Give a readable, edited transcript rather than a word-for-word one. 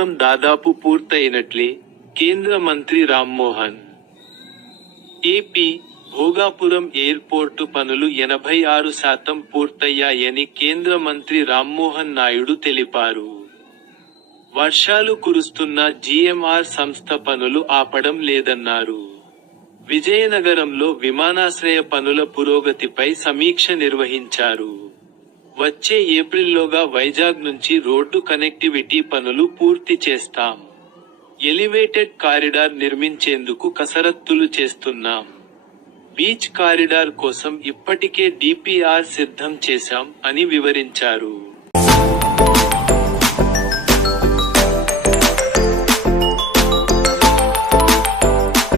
భోగాపురం దాదాపు పూర్తయినట్లే, కేంద్ర మంత్రి రామ్మోహన్. ఏపీ, భోగాపురం ఎయిర్పోర్టు పనులు 86% పూర్తయ్యాయని కేంద్ర మంత్రి రామ్మోహన్ నాయుడు తెలిపారు. వర్షాలు కురుస్తున్నా జీఎంఆర్ సంస్థ పనులు ఆపడం లేదన్నారు. విజయనగరంలో విమానాశ్రయ పనుల పురోగతిపై సమీక్ష నిర్వహించారు. వచ్చే ఏప్రిల్లోగా వైజాగ్ నుంచి రోడ్డు కనెక్టివిటీ పనులు పూర్తి చేస్తాం. ఎలివేటెడ్ కారిడార్ నిర్మించేందుకు కసరత్తులు చేస్తున్నాం. బీచ్ కారిడార్ కోసం ఇప్పటికే డిపిఆర్ సిద్ధం చేశాం అని వివరించారు.